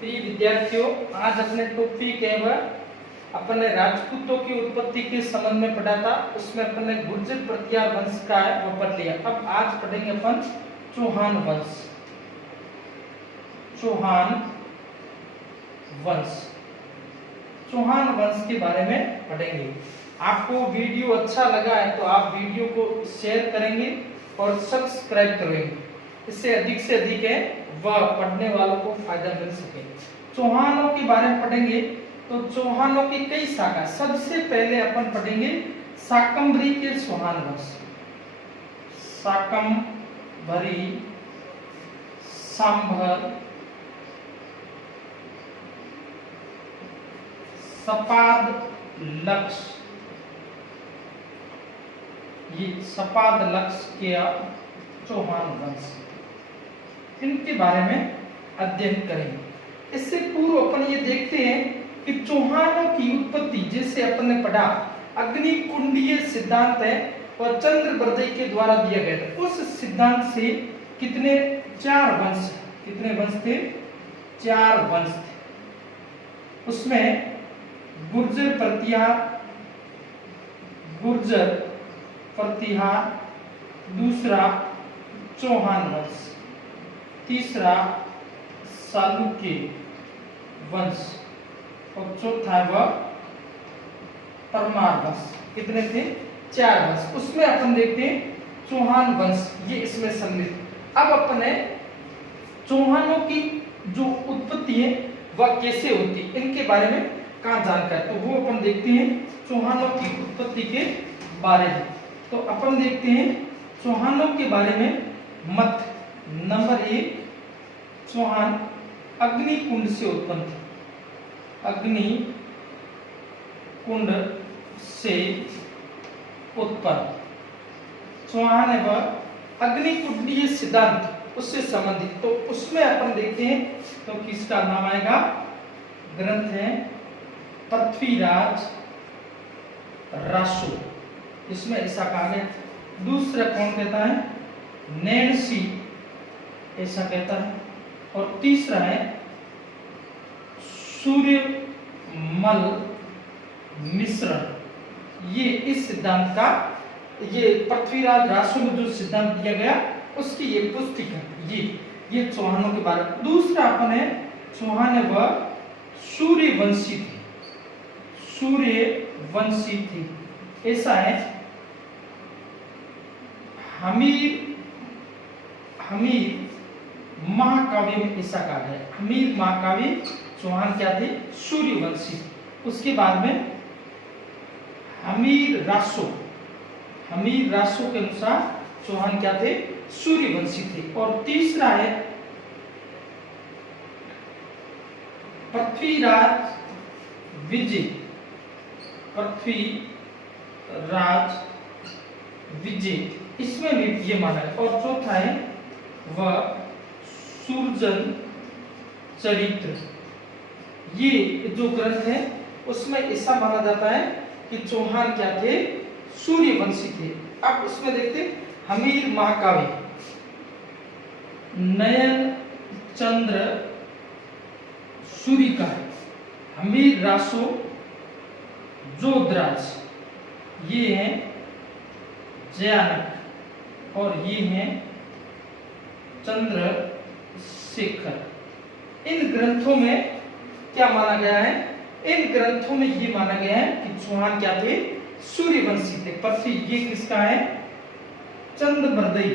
प्रिय विद्यार्थियों, आज अपने टॉपिक है वह अपन ने राजपूतों की उत्पत्ति के संबंध में पढ़ा था। उसमें अपन ने गुर्जर प्रतिहार वंश का है वो पढ़ लिया। अब आज पढ़ेंगे अपन चौहान वंश। चौहान वंश, चौहान वंश के बारे में पढ़ेंगे। आपको वीडियो अच्छा लगा है तो आप वीडियो को शेयर करेंगे और सब्सक्राइब करेंगे, इससे अधिक से अधिक है वह पढ़ने वालों को फायदा मिल सके। चौहानों के बारे में पढ़ेंगे तो चौहानों की कई शाखा। सबसे पहले अपन पढ़ेंगे शाकंभरी के चौहान वंश। शाकंभरी, सांभर, सपाद लक्ष, ये सपाद लक्ष के चौहान वंश, इनके बारे में अध्ययन करेंगे। इससे पूर्व अपन ये देखते हैं कि चौहानों की उत्पत्ति, जैसे अपन ने पढ़ा अग्निकुंडीय सिद्धांत है और चंद्रवर्दी के द्वारा दिया गया था। उस सिद्धांत से कितने चार वंश, कितने वंश थे? चार वंश थे। उसमें गुर्जर प्रतिहार, गुर्जर प्रतिहार, दूसरा चौहान वंश, तीसरा चालुक्य वंश और चौथा वह परमार वंश। कितने थे? चार वंश। उसमें अपन देखते हैं चौहान वंश, ये इसमें सम्मिलित। अब अपन है चौहानों की जो उत्पत्ति है वह कैसे होती, इनके बारे में कहाँ जानकारी, तो वो अपन देखते हैं चौहानों की उत्पत्ति के बारे में। तो अपन देखते हैं चौहानों के बारे में मत। नंबर 1, चौहान अग्निकुंड से उत्पन्न थे। अग्निकुंड से उत्पन्न चौहान है वह अग्निकुंडीय सिद्धांत उससे संबंधित। तो उसमें अपन देखते हैं तो किसका नाम आएगा? ग्रंथ है पृथ्वीराज रासो, इसमें ऐसा कहा गया। दूसरा कौन कहता है? नैन्सी, ऐसा कहता है। और तीसरा है सूर्यमल मिश्रण। ये इस सिद्धांत का, ये पृथ्वीराज रासो में जो सिद्धांत दिया गया उसकी ये पुष्टि है। ये चौहानों के बारे में। दूसरा अपन है चौहान है वह सूर्यवंशी थे। सूर्यवंशी थी, ऐसा है। हमीर महाकाव्य में ऐसा कहा गया। हमीर महाकाव्य चौहान क्या थे? सूर्यवंशी। उसके बाद में हमीर रासो के अनुसार चौहान क्या थे? सूर्यवंशी थे। और तीसरा है पृथ्वीराज विजय, पृथ्वीराज विजय, इसमें भी ये माना है। और चौथा है वह सूर्जन चरित्र। ये जो ग्रंथ है उसमें ऐसा माना जाता है कि चौहान क्या थे? सूर्यवंशी थे। अब उसमें देखते हमीर महाकाव्य, नयन चंद्र सूर्य का है। हमीर रासो जोधराज, ये है जयानक और ये है चंद्रशेखर। इन ग्रंथों में क्या माना गया है? इन ग्रंथों में ये माना गया है कि चौहान क्या थे? सूर्यवंशी थे। पृथ्वी, ये किसका है? चंद्रवर्दी।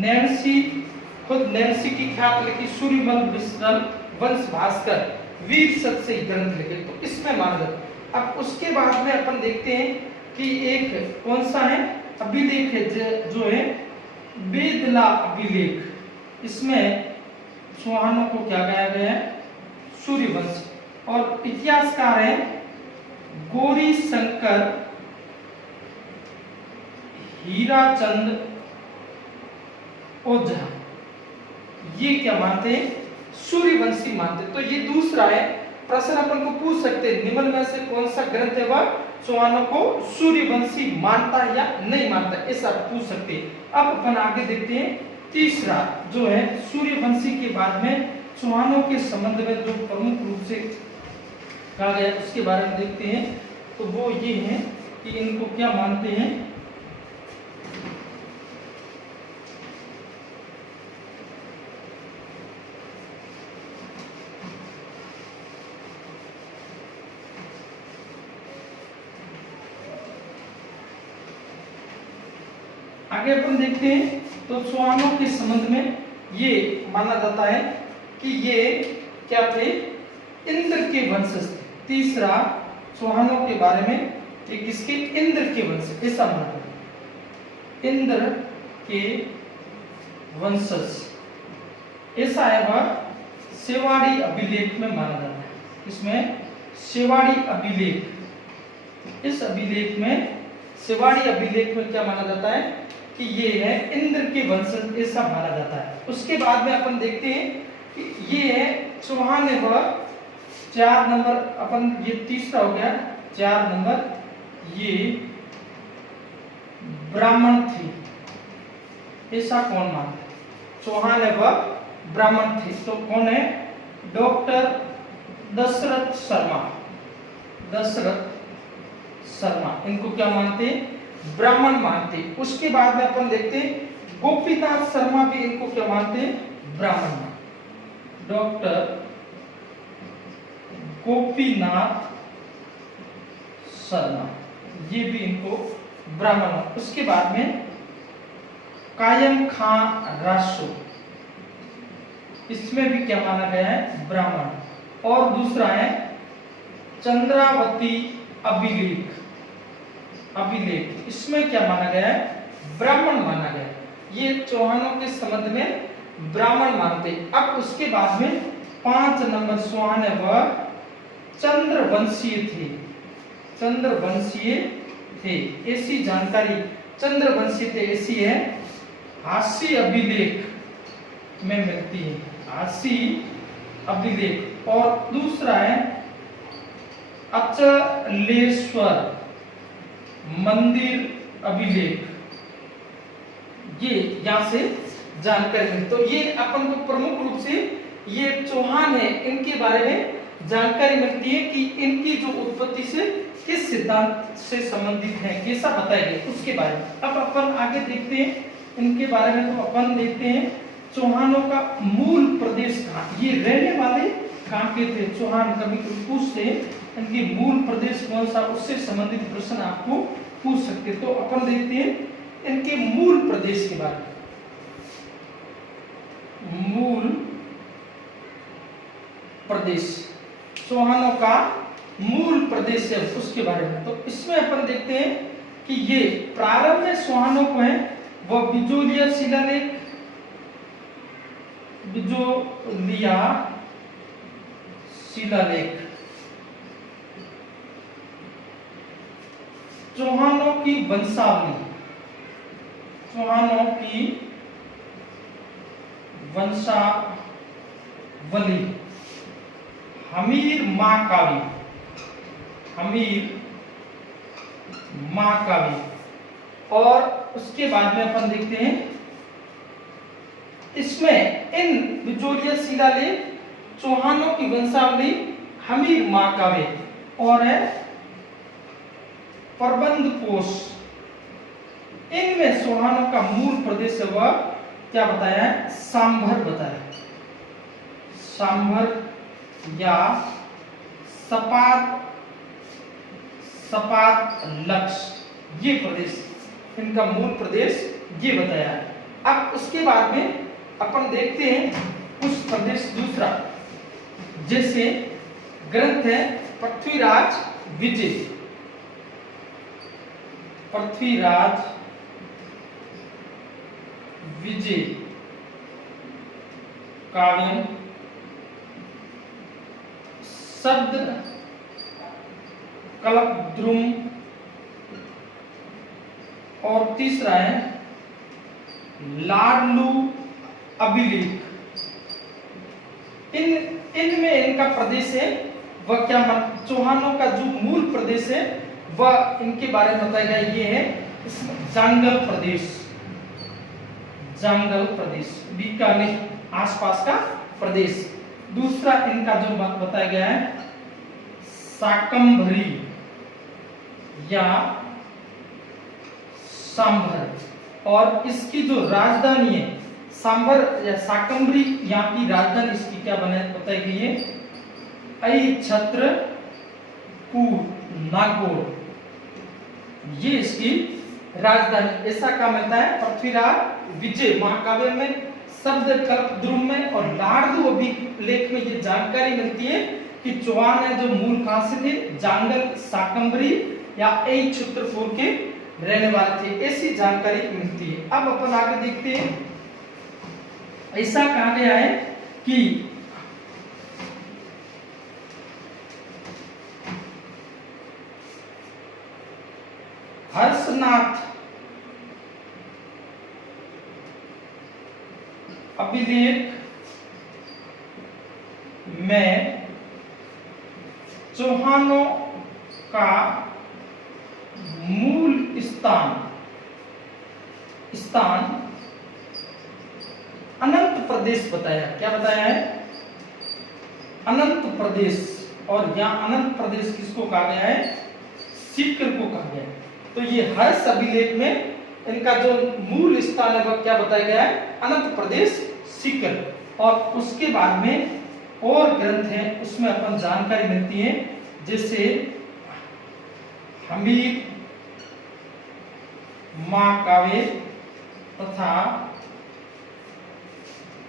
नैन्सी, खुद नैन्सी की ख्यात लिखी सूर्यमल मिश्रण वंश भास्कर वीर सत से ग्रंथ लिखे, तो इसमें माना जाता। अब उसके बाद में अपन देखते हैं कि एक कौन सा है? अभिलेख है जो है बेदला अभिलेख। इसमें चौहानों को क्या कहा गया है? सूर्यवंश। और इतिहासकार है गौरी शंकर हीराचंद ओझा, ये क्या मानते हैं? सूर्यवंशी मानते। तो ये दूसरा है। प्रश्न अपन को पूछ सकते हैं निम्न में से कौन सा ग्रंथ है वह चौहानों को सूर्यवंशी मानता है या नहीं मानता, ऐसा पूछ सकते हैं। अब अपन आगे देखते हैं तीसरा जो है सूर्यवंशी के बाद में चौहानों के संबंध में जो प्रमुख रूप से कहा गया उसके बारे में देखते हैं। तो वो ये है कि इनको क्या मानते हैं, आगे अपन देखते हैं। तो चौहानों के संबंध में ये माना जाता है कि ये क्या थे, इंद्र के वंशज थे। तीसरा, चौहानों के बारे में ये किसके, इंद्र के वंशज, ऐसा माना जाता है, इंद्र के वंशज। ऐसा है वह सेवाड़ी अभिलेख में माना जाता है। इसमें सेवाड़ी अभिलेख, इस अभिलेख में, सेवाड़ी अभिलेख में क्या माना जाता है कि ये है इंद्र के वंशज, ऐसा माना जाता है। उसके बाद में अपन देखते हैं कि ये है चौहान है वह 4 नंबर, अपन ये तीसरा हो गया 4 नंबर, ये ब्राह्मण थे, ऐसा कौन मानता है, चौहान है वह ब्राह्मण थे। तो कौन है, डॉक्टर दशरथ शर्मा, दशरथ शर्मा, इनको क्या मानते हैं, ब्राह्मण मानते। उसके बाद में अपन देखते हैं गोपीनाथ शर्मा भी इनको क्या मानते हैं, ब्राह्मण मानते। डॉक्टर गोपीनाथ शर्मा, ये भी इनको ब्राह्मण मानते। उसके बाद में कायम खां रासो, इसमें भी क्या माना गया है, ब्राह्मण। और दूसरा है चंद्रावती अभिलेख, इसमें क्या माना गया है, ब्राह्मण माना गया। ये चौहानों के संबंध में ब्राह्मण मानते। अब उसके बाद में 5 नंबर चौहान है वह चंद्रवंशीय थे, चंद्रवंशीय थे, ऐसी जानकारी चंद्रवंशीय थे ऐसी है हास्य अभिलेख में मिलती है, हास्य अभिलेख। और दूसरा है अचलेश्वर मंदिर अभिलेख, ये यहां से जानकारी मिलती। तो ये अपन को प्रमुख रूप से ये चौहान है, इनके बारे में जानकारी मिलती है कि इनकी जो उत्पत्ति से किस सिद्धांत से संबंधित है, कैसा बताया गया उसके बारे में। अब अपन आगे देखते हैं इनके बारे में। तो अपन देखते हैं चौहानों का मूल प्रदेश कहाँ, ये रहने वाले कहाँ के थे चौहान, कभी पूछते हैं इनकी मूल प्रदेश कौन सा, उससे संबंधित प्रश्न आपको पूछ सकते। तो अपन देखते हैं इनके मूल प्रदेश के बारे में। मूल प्रदेश, चौहानों का मूल प्रदेश है उसके बारे में। तो इसमें अपन देखते हैं कि ये प्रारंभ में चौहानों को है वह बिजोलिया शिलालेख, बिजोलिया शिलालेख, चौहानों की वंशावली, चौहानों की वंशावली, हमीर महाकाव्य, हमीर महाकाव्य। और उसके बाद में अपन देखते हैं इसमें इन बिजोलिया शिलालेख, चौहानों की वंशावली, हमीर महाकाव्य और है प्रबंध कोश। इनमें चौहानों का मूल प्रदेश है वह क्या बताया है, सांभर बताया, सांभर या सपात लक्ष्य, ये प्रदेश इनका मूल प्रदेश ये बताया है। अब उसके बाद में अपन देखते हैं कुछ प्रदेश दूसरा, जैसे ग्रंथ है पृथ्वीराज विजय, पृथ्वीराज विजय काव्यम, शब्द कल्पद्रुम। और तीसरा है लाडलू अभिलेख। इनमें इनका प्रदेश है वह क्या, चौहानों का जो मूल प्रदेश है वह इनके बारे में बताया गया ये है जांगल प्रदेश, जांगल प्रदेश, बीकानेर आसपास का प्रदेश। दूसरा इनका जो बताया गया है शाकंभरी या सांभर, और इसकी जो राजधानी है सांभर या शाकंभरी, यहाँ की राजधानी इसकी क्या बताई गई है अहिछत्रपुर नागौर, ये इसकी राजधानी। ऐसा कहा मिलता है पृथ्वीराज विजय महाकाव्य में, शब्द कल्पद्रुम में और लार्दू अभिलेख में ये जानकारी मिलती है कि चौहान है जो मूल कहां से थे, जांगल शाकंभरी या अहिछत्रपुर के रहने वाले थे, ऐसी जानकारी मिलती है। अब अपन आगे देखते हैं। ऐसा कहा गया है कि हर्षनाथ अभिलेख में चौहानों का मूल स्थान अनंत प्रदेश बताया। क्या बताया है अनंत प्रदेश, और यहाँ अनंत प्रदेश किसको कहा गया है सीकर को कहा गया है। तो ये हर्ष अभिलेख में इनका जो मूल स्थान है वह क्या बताया गया है अनंत प्रदेश सीकर। और उसके बाद में और ग्रंथ हैं उसमें अपन जानकारी मिलती है, जैसे हमीर महाकाव्य तथा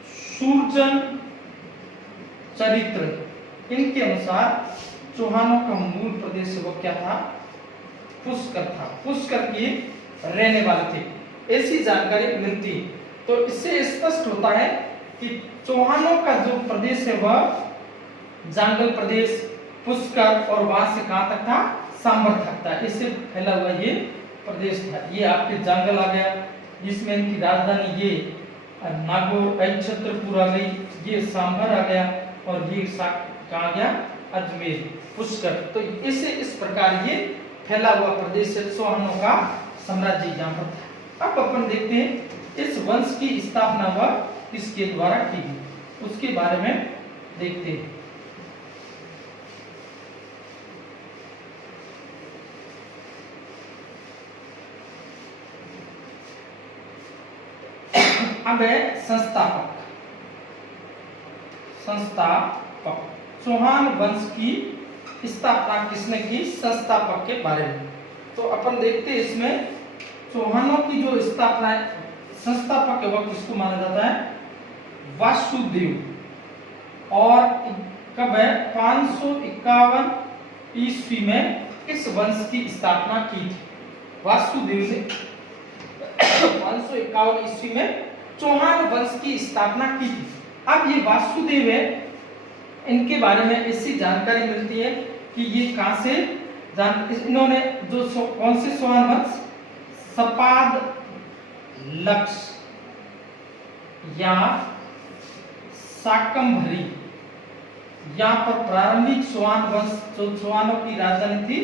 सूर्जन चरित्र, इनके अनुसार चौहानों का मूल प्रदेश वो क्या था पुष्कर था, पुष्कर के रहने वाले थे, ऐसी जानकारी मिलती। तो इससे स्पष्ट होता है कि चौहानों का जो प्रदेश है वह जांगल प्रदेश, पुष्कर और वहां से कहां तक था सांभर तक था, इससे फैला हुआ ये प्रदेश था। ये आपके जांगल आ गया, जिसमें इनकी राजधानी ये नागौर अहिछत्रपुर आ गई, ये सांभर आ गया और ये कहा गया अजमेर पुष्कर। तो इस प्रकार ये फैला हुआ प्रदेश है चौहानों का साम्राज्य यहाँ पर था। अब अपन देखते हैं इस वंश की स्थापना वह किसके द्वारा की गई, उसके बारे में देखते हैं। अब है संस्थापक। चौहान वंश की स्थापना किसने की, संस्थापक के बारे में। तो अपन देखते हैं इसमें चौहानों की जो स्थापना है, संस्थापक है वह किसको माना जाता है वासुदेव। और कब है 551 ईस्वी में इस वंश की स्थापना की थी वासुदेव ने। 551 ईस्वी में चौहान वंश की स्थापना की थी। अब ये वासुदेव है, इनके बारे में ऐसी जानकारी मिलती है कि ये कहां से इन्होंने जो कौन से चौहान वंश सपाद लक्ष या शाकंभरी, यहाँ पर प्रारंभिक चौहान वंश जो चौहानों की राजधानी थी,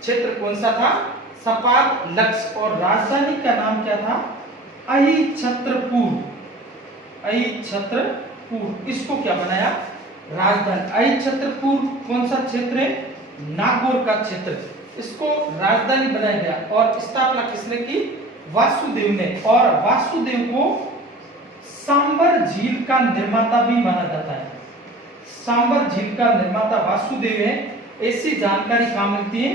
क्षेत्र कौन सा था सपाद लक्ष, और राजधानी का नाम क्या था अहिछत्रपुर। अहिछत्रपुर इसको क्या बनाया राजधानी। अहिछत्रपुर कौन सा क्षेत्र है नागौर का क्षेत्र, इसको राजधानी बनाया गया। और स्थापना किसने की वासुदेव ने। और वासुदेव को सांबर झील का निर्माता भी माना जाता है। सांबर झील का निर्माता वासुदेव है, ऐसी जानकारी कहां मिलती है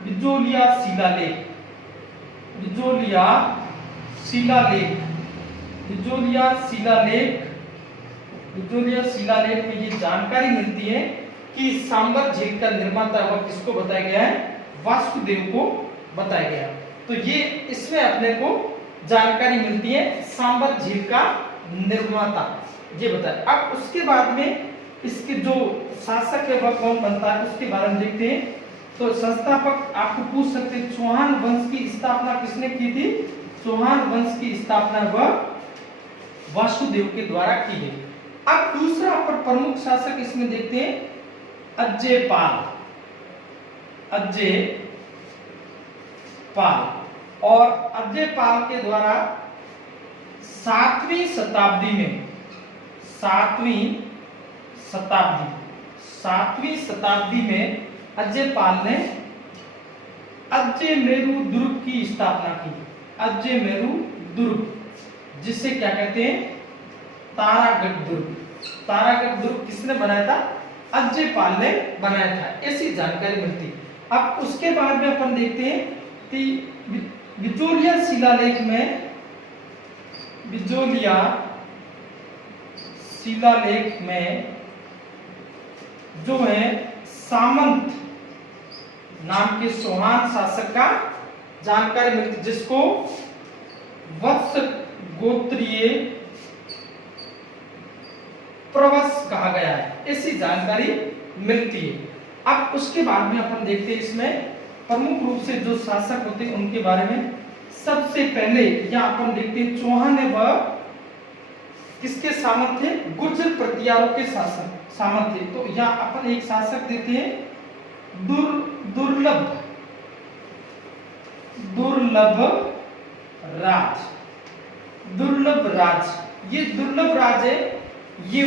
बिजोलिया शिलालेख। बिजोलिया शिलालेख, बिजोलिया शिलालेख, बिजोलिया शिलालेख में ये जानकारी मिलती है कि सांबर झील का निर्माता वह किसको बताया गया है वासुदेव को बताया गया। तो ये इसमें अपने को जानकारी मिलती है सांबर झील का निर्माता ये बताया। अब उसके बाद में इसके जो शासक है वह कौन बनता है उसके बारे में देखते हैं। तो संस्थापक आपको पूछ सकते हैं चौहान वंश की स्थापना किसने की थी। चौहान वंश की स्थापना वह वासुदेव के द्वारा की गई। अब दूसरा पर प्रमुख शासक इसमें देखते हैं अज्जेयपाल। अज्जेयपाल और अज्जेयपाल के द्वारा 7वीं शताब्दी, 7वीं शताब्दी में अजयपाल ने अजयमेरु दुर्ग की स्थापना की। अजयमेरु दुर्ग, जिसे क्या कहते हैं, तारागढ़ दुर्ग। तारागढ़ दुर्ग किसने बनाया था? अजयपाल ने बनाया था, ऐसी जानकारी मिलती। अब उसके बाद में अपन देखते हैं कि बिजोलिया शिलालेख में, बिजोलिया शिलालेख में जो है सामंत नाम के चौहान शासक का जानकारी मिलती, जिसको वत्स गोत्रीय प्रवस कहा गया है, ऐसी जानकारी मिलती है। अब उसके बाद में अपन देखते हैं इसमें प्रमुख रूप से जो शासक होते हैं उनके बारे में। सबसे पहले यहाँ अपन देखते हैं चौहान व किसके सामंत थे? गुर्जर प्रतिहारों के शासक सामंत थे। तो यहाँ अपन एक शासक देते हैं दुर्लभ राज। दुर्लभ राज, ये दुर्लभ राज है, ये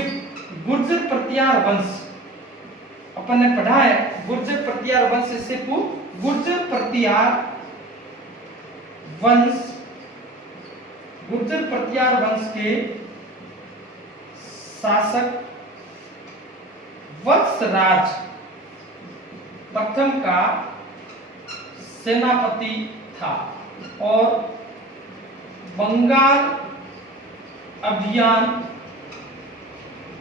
गुर्जर प्रतिहार वंश, अपन ने पढ़ा है गुर्जर प्रतिहार वंश से पूर्व गुर्जर प्रतिहार वंश, गुर्जर प्रतिहार वंश के शासक वत्सराज प्रथम का सेनापति था और बंगाल अभियान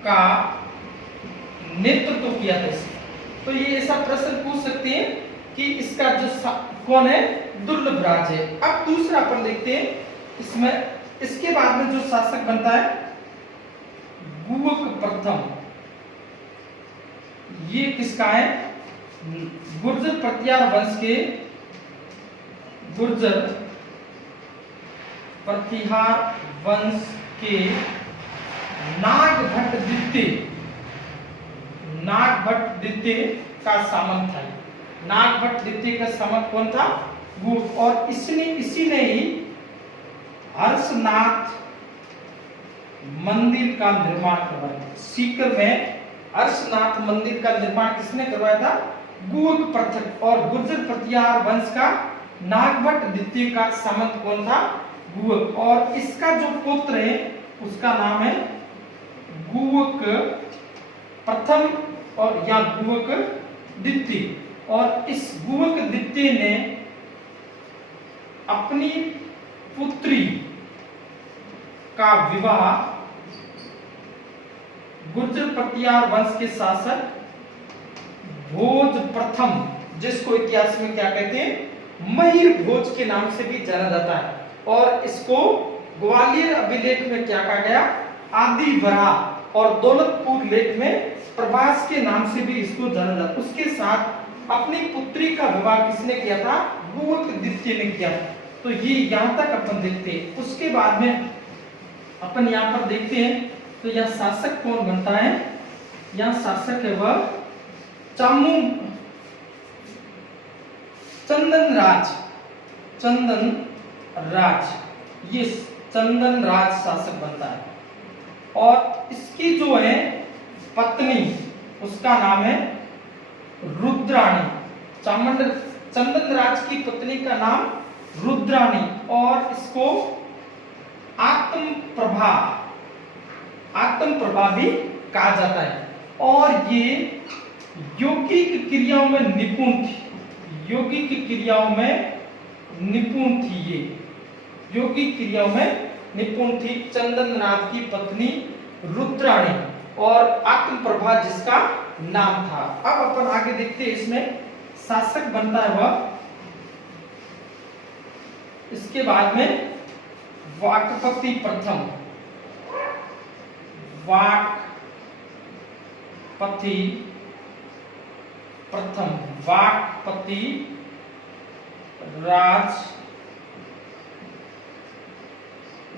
का नेतृत्व किया था इसने। तो ये ऐसा प्रश्न पूछ सकते हैं कि इसका जो कौन है? दुर्लभ राज है। अब दूसरा अपन देखते हैं इसमें, इसके बाद में जो शासक बनता है गुवक प्रथम, ये किसका है? गुर्जर प्रतिहार वंश के, गुर्जर प्रतिहार वंश के नागभट्ट द्वितीय, नागभट्ट द्वितीय का सामंत था। नागभट्ट द्वितीय का सामंत कौन था? गुप्त। और इसी ने ही हर्षनाथ मंदिर का निर्माण करवाया। सीकर में हर्षनाथ मंदिर का निर्माण किसने करवाया था? गुवक प्रथम। और गुर्जर प्रतिहार वंश का नागभट्ट द्वितीय का सामंत कौन था? गुवक। और इसका जो पुत्र है उसका नाम है गुवक प्रथम और या गुवक द्वितीय। और इस गुवक द्वितीय ने अपनी पुत्री का विवाह गुर्जर प्रतिहार वंश के शासक भोज प्रथम, जिसको इतिहास में क्या कहते हैं? महिर भोज के नाम से भी जाना जाता है। और इसको ग्वालियर अभिलेख में क्या कहा गया? आदि वराह। और दौलतपुर लेख में प्रभास के नाम से भी इसको जाना जाता। उसके साथ अपनी पुत्री का विवाह किसने किया था? गुवक द्वितीय ने किया। तो ये यहां तक अपन देखते हैं। उसके बाद में अपन यहाँ पर देखते हैं तो यह शासक कौन बनता है? यह शासक है वह चंदन राज। चंदन राज, ये चंदन राज शासक बनता है। और इसकी जो है पत्नी, उसका नाम है रुद्राणी। चंदन राज की पत्नी का नाम रुद्राणी। और इसको आत्म प्रभा भी कहा जाता है। और ये यौगिक क्रियाओं में निपुण थी। यौगिक क्रियाओं में निपुण थी, ये यौगिक क्रियाओं में निपुण थी चंदन राज की पत्नी रुद्राणी। और आत्म प्रभा जिसका नाम था। अब अपन आगे देखते हैं इसमें शासक बनता है वह, इसके बाद में वाकपति प्रथम। वाकपति प्रथम, वाकपति राज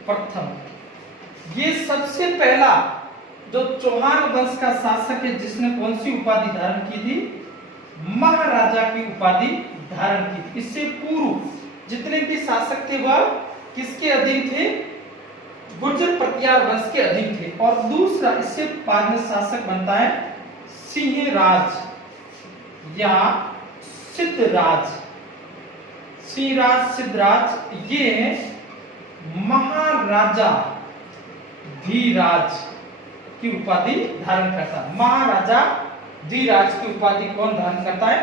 प्रथम, ये सबसे पहला जो चौहान वंश का शासक है जिसने कौन सी उपाधि धारण की थी? महाराजा की उपाधि धारण की थी। इससे पूर्व जितने भी शासक थे वह किसके अधीन थे? गुर्जर प्रतिहार वंश के अधीन थे। और दूसरा इससे बाद में शासक बनता है सिंहराज या सिद्धराज। सिंहराज, सिद्धराज ये महाराजा धीराज की उपाधि धारण करता है। महाराजा धीराज की उपाधि कौन धारण करता है?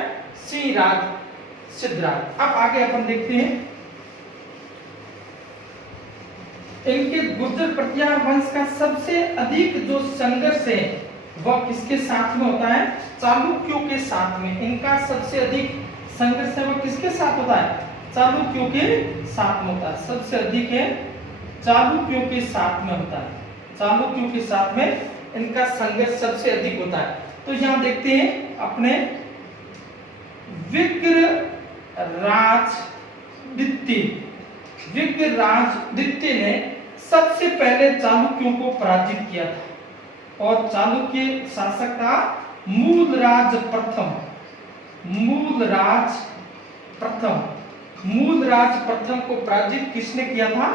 सिंहराज, सिद्धराज। अब आगे अपन देखते हैं इनके गुर्जर प्रतिहार वंश का सबसे अधिक जो संघर्ष है वह किसके साथ में होता है? चालुक्यों के साथ में। इनका सबसे अधिक संघर्ष है वह किसके साथ होता है? चालुक्यों के साथ में होता है। सबसे अधिक है चालुक्यों के साथ में होता है। चालुक्यों के साथ में इनका संघर्ष सबसे अधिक होता है। तो यहां देखते हैं अपने विग्रहराज द्वितीय। विग्रहराज द्वितीय ने सबसे पहले चालुक्यों को पराजित किया था और चालुक्य शासक था मूलराज प्रथम। मूलराज प्रथम, मूलराज प्रथम को पराजित किसने किया था?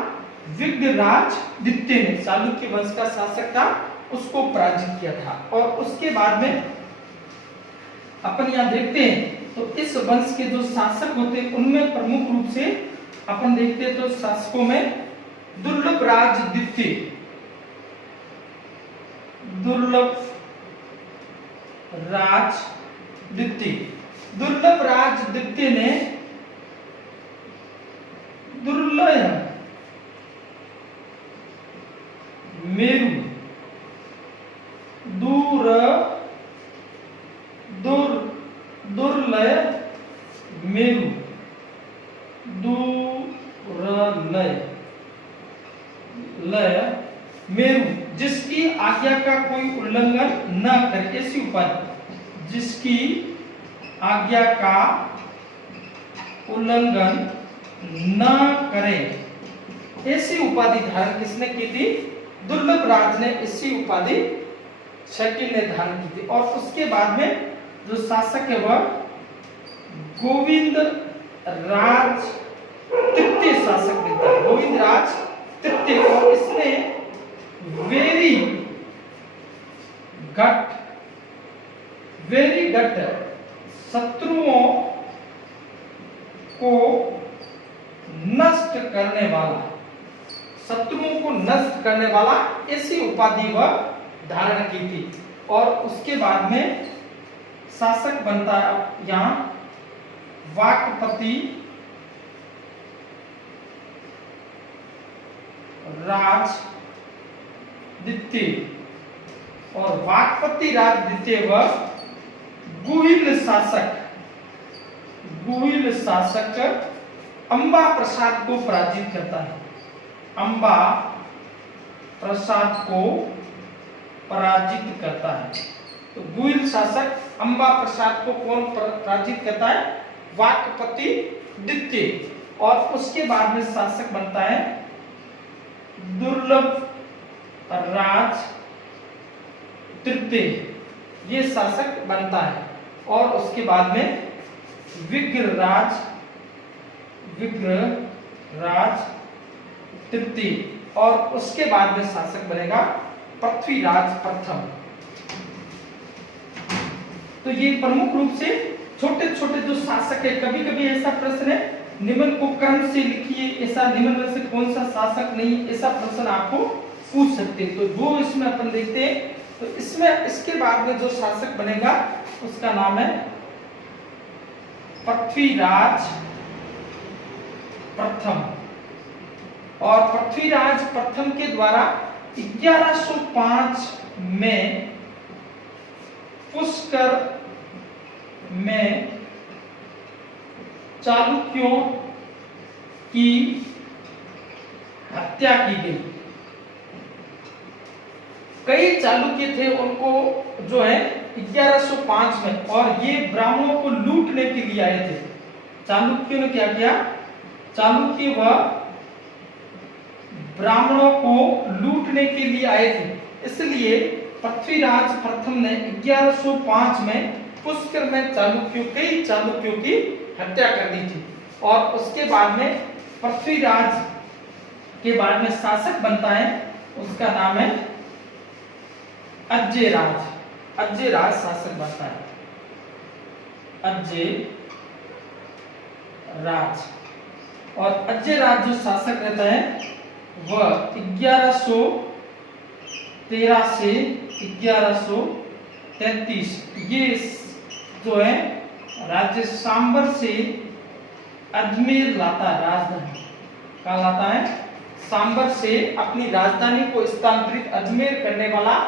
विग्रहराज द्वितीय ने। चालुक्य वंश का शासक था, उसको पराजित किया था। और उसके बाद में अपन यहां देखते हैं तो इस वंश के जो शासक होते हैं उनमें प्रमुख रूप से अपन देखते हैं तो शासकों में दुर्लभराज द्वितीय, दुर्लभराज द्वितीय। दुर्लभराज द्वितीय ने दुर्लभ मेरु, दुर्लय मेरु, मेरु जिसकी आज्ञा का कोई उल्लंघन न करे, ऐसी उपाधि। जिसकी आज्ञा का उल्लंघन न करे, ऐसी उपाधि धारण किसने की थी? दुर्लभराज ने ऐसी उपाधि शकील ने धारण की थी। और उसके बाद में जो शासक है वह गोविंद राज तृतीय शासक बनता है। गोविंद राज तृतीय। और इसने वेरी गट शत्रुओं को नष्ट करने वाला, शत्रुओं को नष्ट करने वाला ऐसी उपाधि वह धारण की थी। और उसके बाद में शासक बनता है यहां वाकपति राज द्वितीय। और वाकपति राज द्वितीय वह गुहिल शासक अंबा प्रसाद को पराजित करता है। अंबा प्रसाद को पराजित करता है। तो गुहिल शासक अंबा प्रसाद को कौन पराजित करता है? वाकपति द्वितीय। और उसके बाद में शासक बनता है दुर्लभ राज तृतीय, ये शासक बनता है। और उसके बाद में विग्रहराज तृतीय। और उसके बाद में शासक बनेगा पृथ्वीराज प्रथम। तो ये प्रमुख रूप से छोटे छोटे जो शासक है। कभी कभी ऐसा प्रश्न है निम्न को क्रम से लिखिए, ऐसा निम्न में से कौन सा शासक नहीं, ऐसा प्रश्न आपको पूछ सकते हैं। तो वो इसमें अपन देखते हैं। तो इसमें इसके बाद में जो शासक बनेगा उसका नाम है पृथ्वीराज प्रथम। और पृथ्वीराज प्रथम के द्वारा 1105 में पुष्कर में चालुक्यों की हत्या की गई। कई चालुक्य थे, उनको जो है 1105 में, और ये ब्राह्मणों को लूटने के लिए आए थे। चालुक्यों ने क्या किया? चालुक्य वह ब्राह्मणों को लूटने के लिए आए थे। इसलिए पृथ्वीराज प्रथम ने 1105 में पुष्कर में कई चालुक्यों की हत्या कर दी थी। और उसके बाद में पृथ्वीराज के बाद में शासक बनता है उसका नाम है अज्यराज। अज्यराज शासक बनता है, अज्यराज। और अज्यराज जो शासक रहता है वह 1113 से 1133 ये जो है राज्य सांबर से अजमेर लाता है राजधानी। कहाँ लाता है? सांबर से अपनी राजधानी को स्थानांतरित अजमेर करने वाला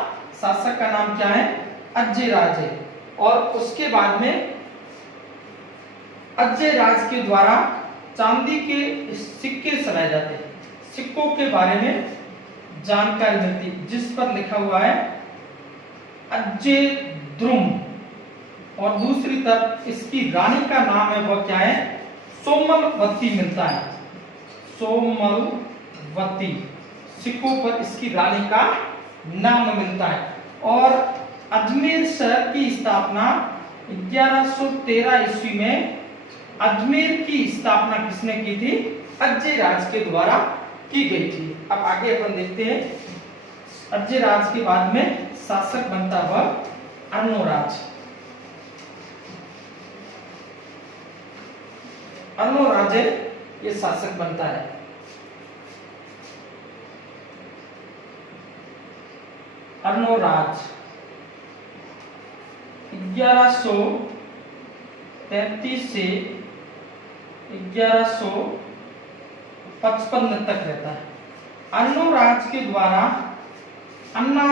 शासक का नाम क्या है? अज्यराज है। और उसके बाद में अज्यराज के द्वारा चांदी के सिक्के सराए जाते हैं। सिक्कों के बारे में जानकारी मिलती जिस पर लिखा हुआ है अज्यद्रुम। और दूसरी तरफ इसकी रानी का नाम है वह क्या है? सोमलवती मिलता है, सोमलवती। सिक्कों पर इसकी रानी का नाम मिलता है। और अजमेर शहर की स्थापना 1113 ईस्वी में अजमेर की स्थापना किसने की थी? अज्यराज के द्वारा की गई थी। अब आगे अपन देखते हैं अज्यराज के बाद में शासक बनता वह अर्णोराज। अर्णोराज है ये शासक बनता है। अर्णोराज 1133 से 1155 तक रहता है। अर्णोराज के द्वारा अन्ना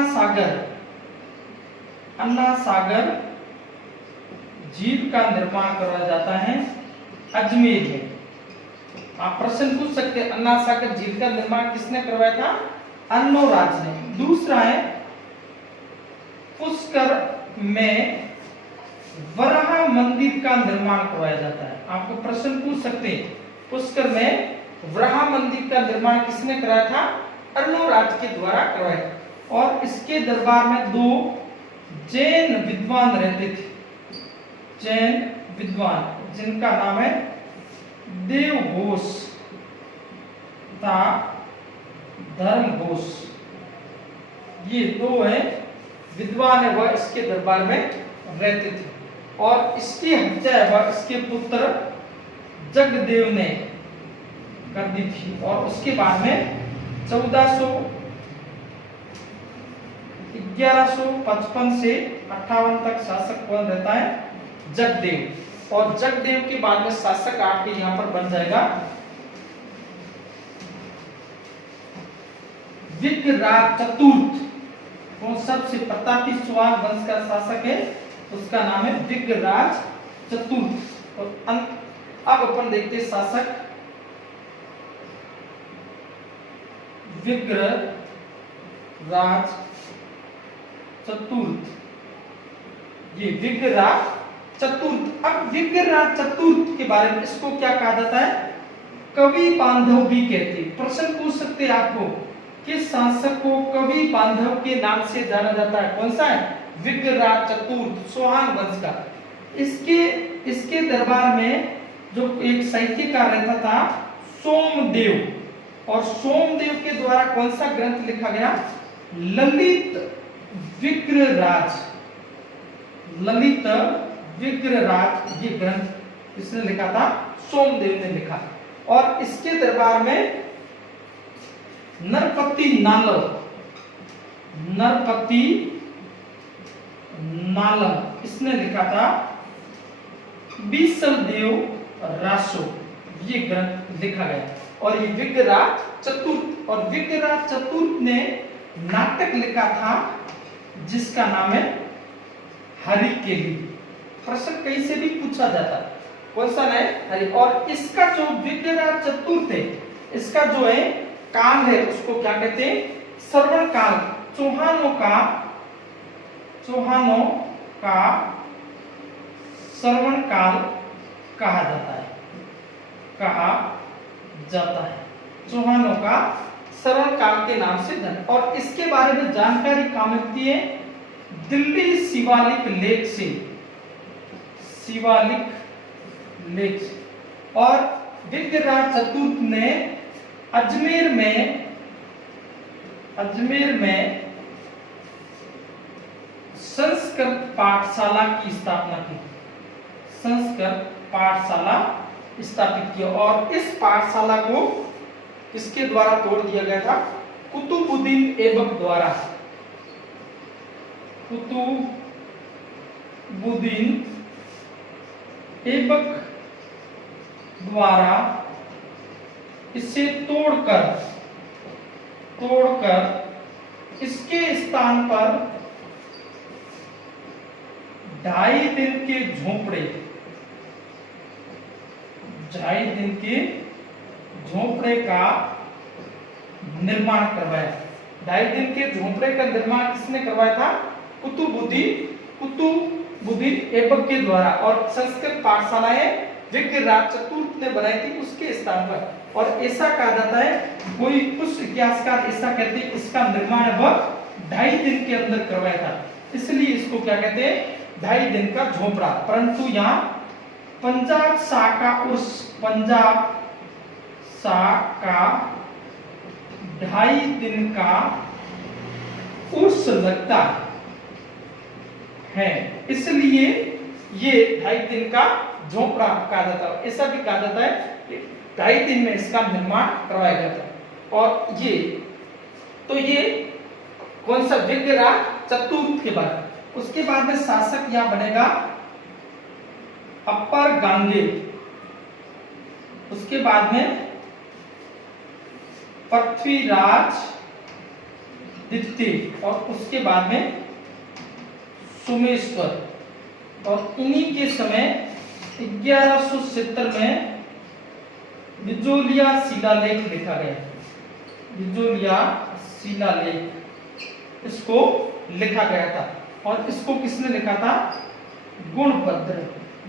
सागर झील का निर्माण करवाया जाता है अजमेर में। आप प्रश्न पूछ सकते हैं अन्ना सागर झील का निर्माण किसने करवाया था? अर्णोराज ने। दूसरा है पुष्कर में वराह मंदिर का निर्माण करवाया जाता है। आपको प्रश्न पूछ सकते हैं पुष्कर में वराह मंदिर का निर्माण किसने कराया था? अर्णोराज के द्वारा करवाया। और इसके दरबार में 2 जैन विद्वान रहते थे, जैन विद्वान जिनका नाम है देवघोष तथा धर्मघोष। ये 2 है विद्वान है वह इसके दरबार में रहते थे। और इसकी हत्या वह इसके पुत्र जगदेव ने कर दी थी। और उसके बाद में 1155 से 58 तक शासक कौन रहता है? जगदेव। और जगदेव के बाद में शासक आपके यहां पर बन जाएगा विग्रहराज चतुर्थ। कौन सबसे प्रतापी चौहान वंश का शासक है? उसका नाम है विग्रहराज चतुर्थ। और अब अपन देखते हैं शासक विग्रहराज चतुर्थ। ये विग्रहराज चतुर्थ। अब विग्रहराज चतुर्थ के बारे में इसको क्या कहा जाता है? कवि बांधव भी कहते हैं। प्रश्न पूछ सकते हैं आपको किस शासक को कवि बांधव के नाम से जाना जाता है? कौन सा है? विग्रहराज चतुर्थ चौहान वंश का। इसके दरबार में जो एक साहित्यकार रहता था सोमदेव। और सोमदेव के द्वारा कौन सा ग्रंथ लिखा गया? ललित विग्रहराज। ललित विग्रहराज ये ग्रंथ किसने लिखा था? सोमदेव ने लिखा। और इसके दरबार में नरपति नालव इसने लिखा था बीसलदेव रासो ये ग्रंथ लिखा गया। और ये विग्रहराज चतुर्थ। और विग्रहराज चतुर्थ ने नाटक लिखा था जिसका नाम है हरिकेली। प्रश्न कहीं से भी पूछा जाता कौन सा है? हरि। और इसका जो विग्रहराज चतुर्थ है इसका जो है काल है उसको क्या कहते हैं? श्रवण काल। चौहानों का श्रवण काल कहा जाता है। चौहानों का श्रवण काल के नाम से धन। और इसके बारे में जानकारी कहां मिलती है? दिल्ली शिवालिक लेख से। और विग्रहराज चतुर्थ ने अजमेर में अजमेर में संस्कृत पाठशाला की स्थापना की। संस्कृत पाठशाला स्थापित किया और इस पाठशाला को किसके द्वारा तोड़ दिया गया था? कुतुबुद्दीन ऐबक द्वारा। कुतुबुद्दीन ऐबक द्वारा इसे तोड़कर इसके स्थान पर 2.5 दिन के झोपड़े, 2.5 दिन के झोपड़े का निर्माण करवाया। 2.5 दिन के झोपड़े का निर्माण किसने करवाया था? कुतुबुद्दीन ऐबक के द्वारा। और संस्कृत पाठशालाएं विग्रहराज चतुर्थ ने बनाई थी उसके स्थान पर। और ऐसा कहा जाता है, कोई कुछ इतिहासकार ऐसा कहते हैं इसका निर्माण वह 2.5 दिन के अंदर करवाया था, इसलिए इसको क्या कहते हैं? 2.5 दिन का झोपड़ा। परंतु यहाँ पंजाब शाह का उर्स, पंजाब शाह का 2.5 दिन का उर्स लगता है, इसलिए ये 2.5 दिन का झोपड़ा कहा जाता है। ऐसा भी कहा जाता है कि 2.5 दिन में इसका निर्माण करवाया गया था। और ये कौन सा? विग्रहराज चतुर्थ के बाद। उसके बाद में शासक यहाँ बनेगा अपर गांगेय, उसके बाद में पृथ्वीराज द्वितीय और उसके बाद में सोमेश्वर। और इन्हीं के समय 1170 में बिजोलिया शिलालेख लिखा गया। बिजोलिया शिलालेख इसको लिखा गया था और इसको किसने लिखा था? गुणभद्र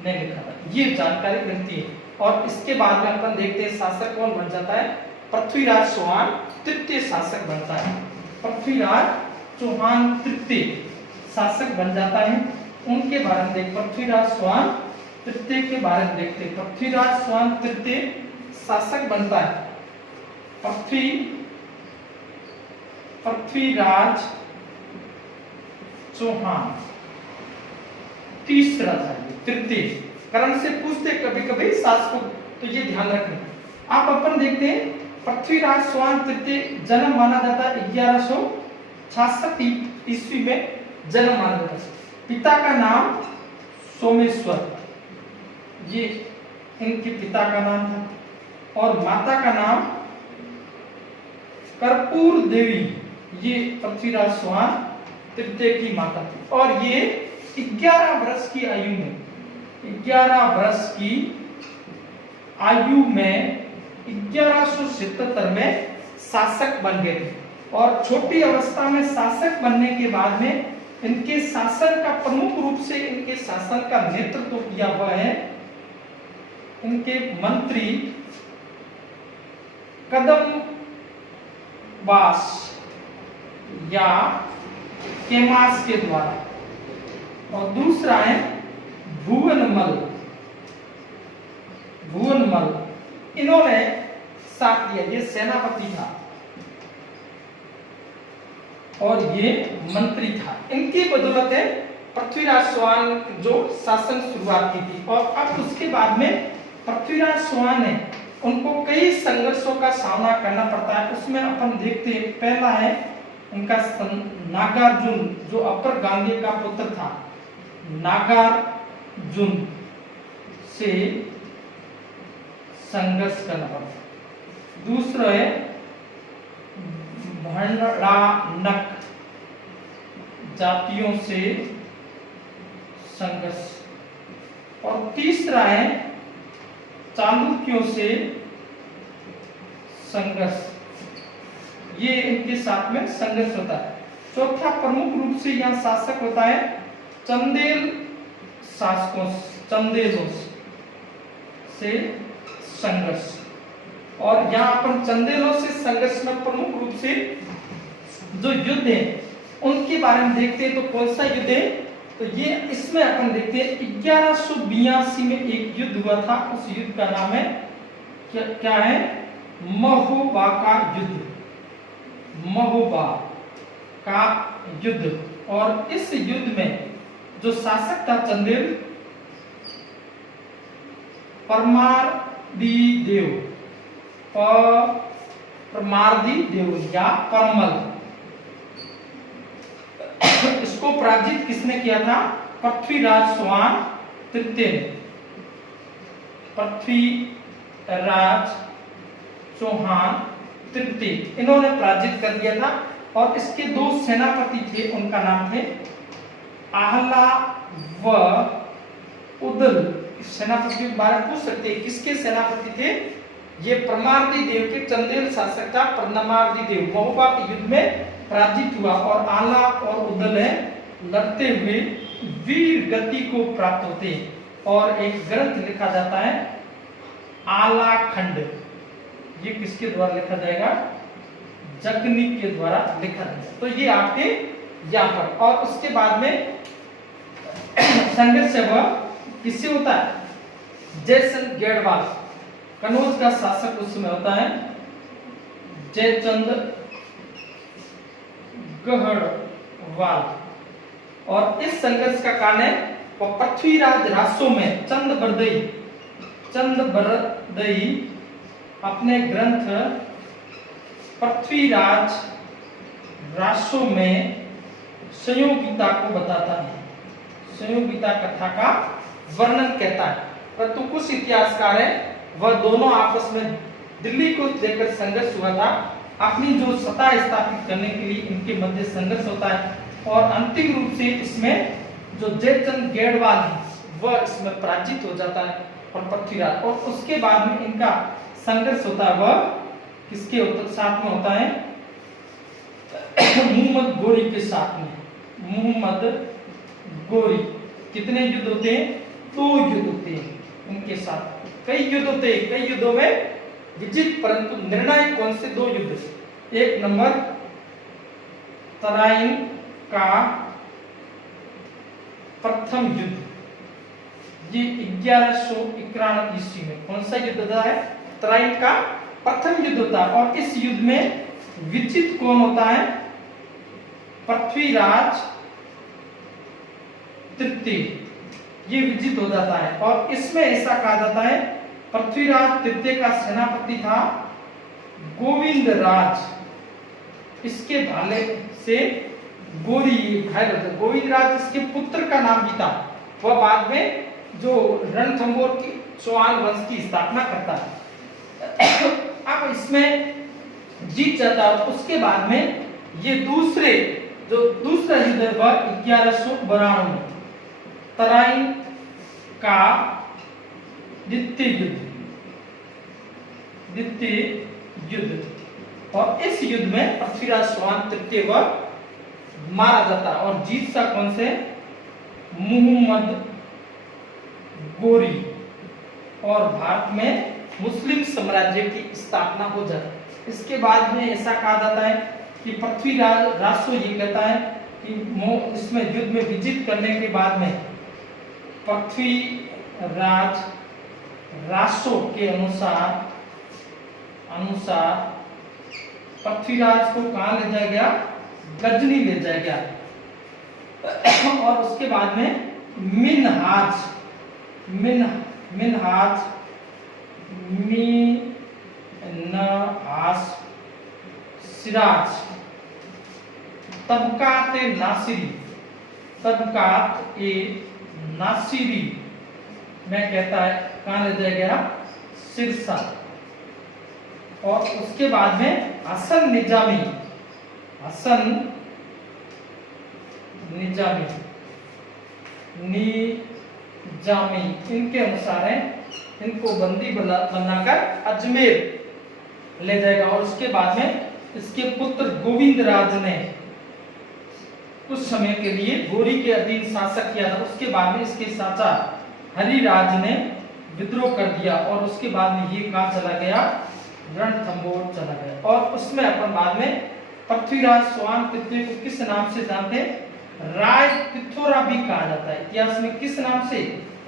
ने लिखा था। ये जानकारी मिलती है। और इसके बाद में अपन देखते हैं शासक कौन बन जाता है? पृथ्वीराज चौहान तृतीय शासक बनता है। पृथ्वीराज चौहान तृतीय शासक बन जाता है। उनके बारे में देख, पृथ्वीराज चौहान तृतीय के बारे में देखते हैं। पृथ्वीराज चौहान तृतीय शासक बनता है। पृथ्वीराज चौहान तीसरा था, तृतीय। करण से पूछते कभी कभी शासकों, तो ये ध्यान रखना। आप अपन देखते हैं पृथ्वीराज चौहान तृतीय जन्म माना जाता है 1166 ईस्वी में जन्म माना जाता है। पिता का नाम सोमेश्वर, ये इनके पिता का नाम था। और माता का नाम कर्पूर देवी, ये पृथ्वीराज चौहान तृतीय की माता थी। और ये 11 वर्ष की आयु में 1177 में शासक बन गए थे। और छोटी अवस्था में शासक बनने के बाद में इनके शासन का प्रमुख रूप से इनके शासन का नेतृत्व किया हुआ है इनके मंत्री कदमबास या केमास के द्वारा। और दूसरा है भुवनमल, इन्होंने साथ दिया। ये सेनापति था और ये मंत्री था। इनकी बदौलत है पृथ्वीराज चौहान जो शासन शुरुआत की थी। और अब उसके बाद में पृथ्वीराज चौहान ने उनको कई संघर्षों का सामना करना पड़ता है। उसमें अपन देखते हैं, पहला है उनका नागार्जुन जो अपर गांगेय का पुत्र था, नागार्जुन से संघर्ष करना पड़ता। दूसरा है भंडानक जातियों से संघर्ष। और तीसरा है चालुक्यों से संघर्ष। ये इनके साथ में संघर्ष होता है। चौथा प्रमुख रूप से यहाँ शासक होता है चंदेल चंदेलों से संघर्ष। और यहाँ अपन चंदेलों से संघर्ष में प्रमुख रूप से जो युद्ध है उनके बारे में देखते हैं। तो कौन सा युद्ध है? तो ये इसमें अपन देखते हैं 1182 में एक युद्ध हुआ था। उस युद्ध का नाम है क्या है? महोबा का युद्ध। महोबा का युद्ध। और इस युद्ध में जो शासक था चंदेल परमारदी देव या परमल, इसको पराजित किसने किया था? पृथ्वीराज चौहान तृतीय ने। पृथ्वीराज चौहान तृतीय इन्होंने पराजित कर दिया था। और इसके दो सेनापति थे, उनका नाम थे आहला व उदल। सेनापति के बारे में पूछ सकते हैं किसके सेनापति थे? ये परमारदी देव के चंदेल शासक था परमारदी देव। महोबा के युद्ध में पराजित हुआ और आला और उदल लड़ते हुए वीर गति को प्राप्त होते हैं। और एक ग्रंथ लिखा जाता है आला खंड। ये किसके द्वारा लिखा जाएगा? जगनिक के द्वारा लिखा जाएगा। तो ये आपके यहाँ पर। और उसके बाद में संघर्ष वह किससे होता है? जयचंद गेड़वाल, कनौज का शासक उस समय होता है जयचंद गढ़वाल। और इस संघर्ष का कारण है पृथ्वीराज रासो में चंद्रबरदई अपने ग्रंथ पृथ्वीराज रासो में संयोगिता को बताता है, संयोगिता कथा का वर्णन कहता है। परंतु कुछ इतिहासकार है वह दोनों आपस में दिल्ली को लेकर संघर्ष हुआ था। अपनी जो सत्ता स्थापित करने के लिए इनके मध्य संघर्ष होता है। और अंतिम रूप से इसमें जो जयचंद गेड़वाल है वह इसमें पराजित हो जाता है और पृथ्वीराज। और उसके बाद में इनका संघर्ष होता है वह किसके साथ में होता है? मोहम्मद गोरी के साथ में। मोहम्मद गोरी। कितने युद्ध होते हैं? 2 युद्ध होते हैं उनके साथ। कई युद्ध होते हैं, कई युद्धों में विजित, परंतु निर्णायक कौन से 2 युद्ध? एक नंबर तराइन का प्रथम युद्ध, ये 1191 ईस्वी में। कौन सा युद्ध होता है? तराइन का प्रथम युद्ध होता है। और इस युद्ध में विजित कौन होता है? पृथ्वीराज तृतीय, ये विजित हो जाता है। और इसमें ऐसा कहा जाता है पृथ्वीराज तृतीय का सेनापति था गोविंदराज। इसके भाले से गोरी घायल होता है। गोविंदराज इसके पुत्र का नाम भी था। वह बाद में जो रणथंबोर की चौहान वंश की स्थापना करता है। अब इसमें जीत जाता है। उसके बाद में ये दूसरा युद्ध है वह 1192 में तराइन का द्वितीय युद्ध। और इस युद्ध में पृथ्वीराज चौहान तृतीय वह मारा जाता है। और जीत सा कौन से? मोहम्मद गोरी। और भारत में मुस्लिम साम्राज्य की स्थापना हो जाती है। इसके बाद में ऐसा कहा जाता है कि पृथ्वीराज रासो ये कहता है कि इसमें युद्ध में विजित करने के बाद में पृथ्वीराज रासो के अनुसार पृथ्वीराज को कहां ले जाया गया? गजनी ले जाया गया। और उसके बाद में मिनहाज सिराज तबकात ए नासिरी में कहता है कहां ले जाया गया? सिरसा। और उसके बाद में हसन निजामी इनके अनुसार है इनको बंदी बनाकर अजमेर ले जाएगा। और उसके बाद में इसके पुत्र गोविंदराज ने कुछ समय के लिए गोरी के अधीन शासक किया था। उसके बाद में इसके चाचा हरिराज ने विद्रोह कर दिया। और उसके बाद में ये कहां चला गया? रणथंबोर चला गया। और उसमें अपन बाद में पृथ्वीराज चौहान तृतीय को किस नाम से जानते हैं? राय पिथौरा भी कहा जाता है। इतिहास में किस नाम से?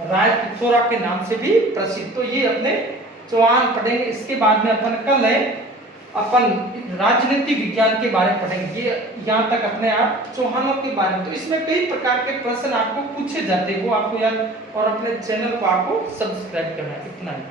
राय पिथौरा के नाम से भी प्रसिद्ध। तो ये अपने चौहान पढ़ेंगे। इसके बाद में अपन कल है अपन राजनीति विज्ञान के बारे में पढ़ेंगे। ये यहाँ तक अपने आप चौहानों के बारे में, तो इसमें कई प्रकार के प्रश्न आपको पूछे जाते हैं, वो आपको याद, और अपने चैनल को आपको सब्सक्राइब करना है, इतना ही।